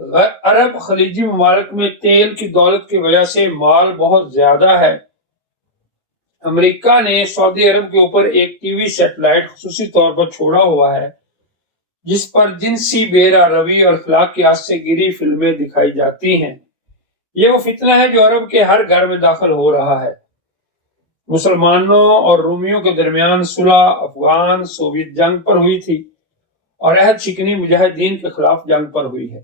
عرب خلیجی ممالک میں تیل کی دولت کی وجہ سے مال بہت زیادہ ہے۔ امریکہ نے سعودی عرب کے اوپر ایک ٹی وی سیٹلائٹ خصوصی طور پر چھوڑا ہوا ہے جس پر جنسی بیرا روی اور اخلاقیات سے گری فلمیں دکھائی جاتی ہیں۔ یہ وہ فتنہ ہے جو عرب کے ہر گھر میں داخل ہو رہا ہے۔ مسلمانوں اور رومیوں کے درمیان صلح افغان سوویت جنگ پر ہوئی تھی اور عہد شکنی مجاہدین کے خلاف جنگ پر ہوئی ہے۔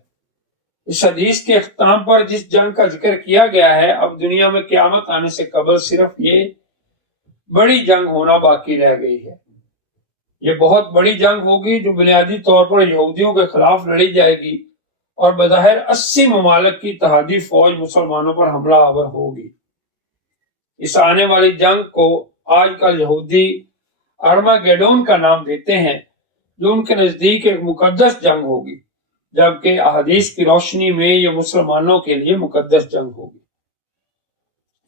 اس حدیث کے اختتام پر جس جنگ کا ذکر کیا گیا ہے، اب دنیا میں قیامت آنے سے قبل صرف یہ بڑی جنگ ہونا باقی رہ گئی ہے۔ یہ بہت بڑی جنگ ہوگی جو بنیادی طور پر یہودیوں کے خلاف لڑی جائے گی اور بظاہر 80 ممالک کی اتحادی فوج مسلمانوں پر حملہ آور ہوگی۔ اس آنے والی جنگ کو آج کل یہودی ارماگیڈون کا نام دیتے ہیں، جو ان کے نزدیک ایک مقدس جنگ ہوگی، جبکہ احادیث کی روشنی میں یہ مسلمانوں کے لیے مقدس جنگ ہوگی۔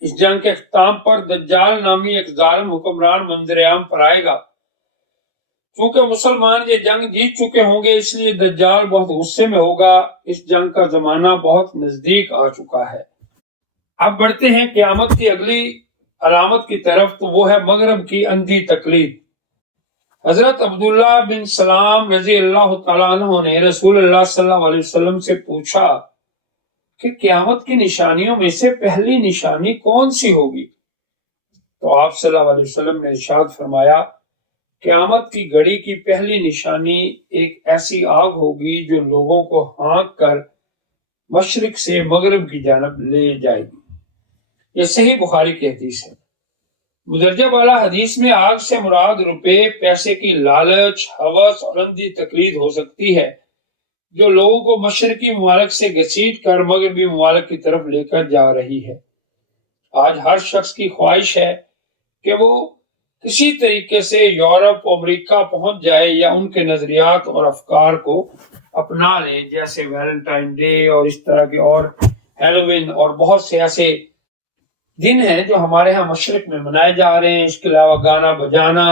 اس جنگ کے اختتام پر دجال نامی ایک ظالم حکمران منظر عام پر آئے گا۔ چونکہ مسلمان یہ جنگ جیت چکے ہوں گے، اس لیے دجال بہت غصے میں ہوگا۔ اس جنگ کا زمانہ بہت نزدیک آ چکا ہے۔ اب بڑھتے ہیں قیامت کی اگلی علامت کی طرف، تو وہ ہے مغرب کی اندھی تقلید۔ حضرت عبداللہ بن سلام رضی اللہ تعالیٰ عنہ نے رسول اللہ صلی اللہ علیہ وسلم سے پوچھا کہ قیامت کی نشانیوں میں سے پہلی نشانی کون سی ہوگی؟ تو آپ صلی اللہ علیہ وسلم نے ارشاد فرمایا، قیامت کی گھڑی کی پہلی نشانی ایک ایسی آگ ہوگی جو لوگوں کو ہانک کر مشرق سے مغرب کی جانب لے جائے گی۔ یہ صحیح بخاری کی حدیث ہے۔ مدرجہ بالا حدیث میں آگ سے مراد روپے، پیسے کی لالچ، ہوس اور اندھی تقلید ہو سکتی ہے جو لوگوں کو مشرقی ممالک سے گھسیٹ کر مغربی ممالک کی طرف لے کر جا رہی ہے۔ آج ہر شخص کی خواہش ہے کہ وہ کسی طریقے سے یورپ و امریکہ پہنچ جائے یا ان کے نظریات اور افکار کو اپنا لے، جیسے ویلنٹائن ڈے اور اس طرح کے اور ہیلووین اور بہت سے ایسے دن ہیں جو ہمارے ہاں مشرق میں منائے جا رہے ہیں۔ اس کے علاوہ گانا بجانا،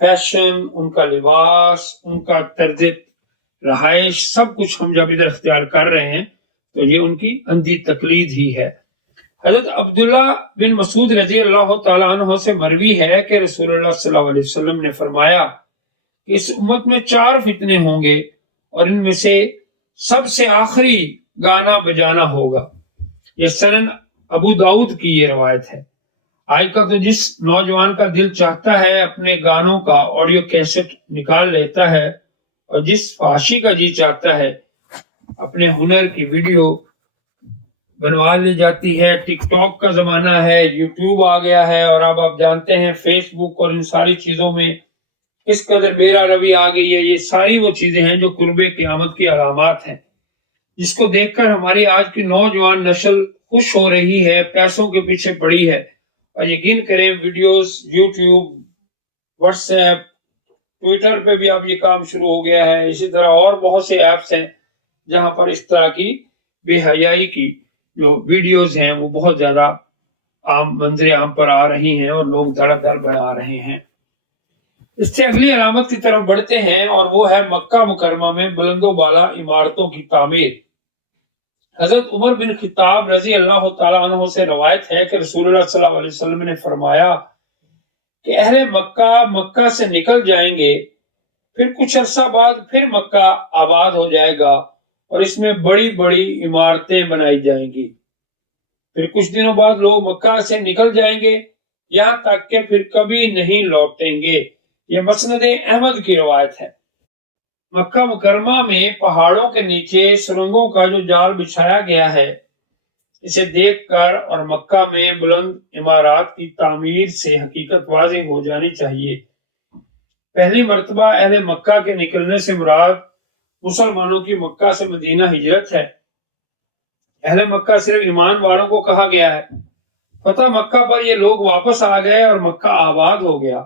فیشن، ان کا لباس، ان کا طرز رہائش، سب کچھ ہم جب ادھر اختیار کر رہے ہیں تو یہ ان کی اندھی تقلید ہی ہے۔ حضرت عبداللہ بن مسعود رضی اللہ تعالیٰ عنہ سے مروی ہے کہ رسول اللہ صلی اللہ علیہ وسلم نے فرمایا کہ اس امت میں 4 فتنے ہوں گے اور ان میں سے سب سے آخری گانا بجانا ہوگا۔ یہ سنن ابو داؤد کی یہ روایت ہے۔ آج کل تو جس نوجوان کا دل چاہتا ہے اپنے گانوں کا آڈیو کیسٹ نکال لیتا ہے، اور جس فحاشی کا جی چاہتا ہے اپنے ہنر کی ویڈیو بنوا لی جاتی ہے۔ ٹک ٹاک کا زمانہ ہے، یوٹیوب آ گیا ہے، اور اب آپ جانتے ہیں فیس بک اور ان ساری چیزوں میں کس قدر بیرا روی آ گئی ہے۔ یہ ساری وہ چیزیں ہیں جو قرب قیامت کی علامات ہیں، جس کو دیکھ کر ہماری آج کی نوجوان نسل خوش ہو رہی ہے، پیسوں کے پیچھے پڑی ہے۔ اور یقین کریں videos YouTube, what's app, Twitter پہ بھی اب یہ کام شروع ہو گیا ہے، اسی طرح اور بہت سے ایپس ہیں جہاں پر اس طرح کی بے حیائی کی جو ویڈیوز ہیں وہ بہت زیادہ عام منظر عام پر آ رہی ہیں اور لوگ دھڑ دھڑ بنا رہے ہیں۔ اس سے اگلی علامت کی طرف بڑھتے ہیں اور وہ ہے مکہ مکرمہ میں بلند و بالا عمارتوں کی تعمیر۔ حضرت عمر بن خطاب رضی اللہ تعالیٰ عنہ سے روایت ہے کہ رسول اللہ صلی اللہ علیہ وسلم نے فرمایا کہ اہل مکہ سے نکل جائیں گے، پھر کچھ عرصہ بعد پھر مکہ آباد ہو جائے گا اور اس میں بڑی بڑی عمارتیں بنائی جائیں گی۔ پھر کچھ دنوں بعد لوگ مکہ سے نکل جائیں گے، یہاں تک کہ پھر کبھی نہیں لوٹیں گے۔ یہ مسند احمد کی روایت ہے۔ مکہ مکرمہ میں پہاڑوں کے نیچے سرنگوں کا جو جال بچھایا گیا ہے، اسے دیکھ کر اور مکہ میں بلند عمارات کی تعمیر سے حقیقت واضح ہو جانی چاہیے۔ پہلی مرتبہ اہل مکہ کے نکلنے سے مراد مسلمانوں کی مکہ سے مدینہ ہجرت ہے۔ اہل مکہ صرف ایمان والوں کو کہا گیا ہے۔ فتح مکہ پر یہ لوگ واپس آ گئے اور مکہ آباد ہو گیا۔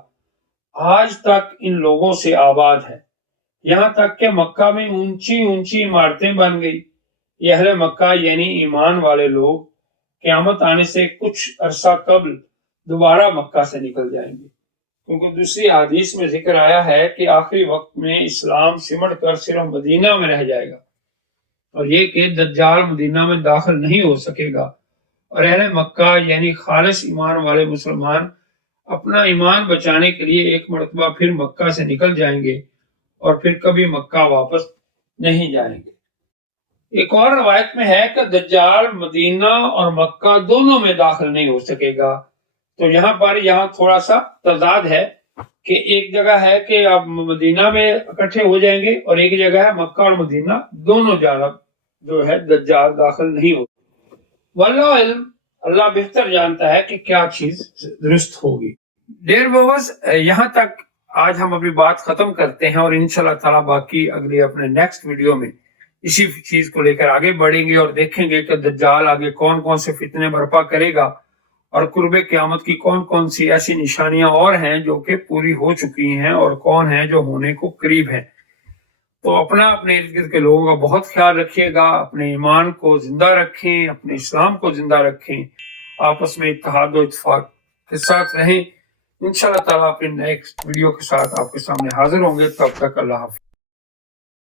آج تک ان لوگوں سے آباد ہے، یہاں تک کہ مکہ میں اونچی اونچی عمارتیں بن گئی۔ یہ اہل مکہ یعنی ایمان والے لوگ قیامت آنے سے کچھ عرصہ قبل دوبارہ مکہ سے نکل جائیں گے، کیونکہ دوسری حدیث میں ذکر آیا ہے کہ آخری وقت میں اسلام سمٹ کر صرف مدینہ میں رہ جائے گا۔ اور یہ کہ دجال مدینہ میں داخل نہیں ہو سکے گا، اور اہل مکہ یعنی خالص ایمان والے مسلمان اپنا ایمان بچانے کے لیے ایک مرتبہ پھر مکہ سے نکل جائیں گے اور پھر کبھی مکہ واپس نہیں جائیں گے۔ ایک اور روایت میں ہے کہ دجال مدینہ اور مکہ دونوں میں داخل نہیں ہو سکے گا۔ تو یہاں تھوڑا سا تضاد ہے کہ ایک جگہ ہے کہ آپ مدینہ میں اکٹھے ہو جائیں گے، اور ایک جگہ ہے مکہ اور مدینہ دونوں جگہ جو ہے دجال داخل نہیں ہو۔ واللہ علم، اللہ بہتر جانتا ہے کہ کیا چیز درست ہوگی۔ ڈیئر ویورز، یہاں تک آج ہم اپنی بات ختم کرتے ہیں، اور انشاءاللہ تعالیٰ باقی اگلی اپنے نیکسٹ ویڈیو میں اسی چیز کو لے کر آگے بڑھیں گے اور دیکھیں گے کہ دجال آگے کون کون سے فتنے برپا کرے گا، اور قرب قیامت کی کون کون سی ایسی نشانیاں اور ہیں جو کہ پوری ہو چکی ہیں، اور کون ہیں جو ہونے کو قریب ہیں۔ تو اپنے ارد گرد کے لوگوں کا بہت خیال رکھیے گا، اپنے ایمان کو زندہ رکھیں، اپنے اسلام کو زندہ رکھیں، آپس میں اتحاد و اتفاق کے ساتھ رہیں۔ انشاءاللہ تعالیٰ اپنے نیکسٹ ویڈیو کے ساتھ آپ کے سامنے حاضر ہوں گے۔ تب تک اللہ حافظ۔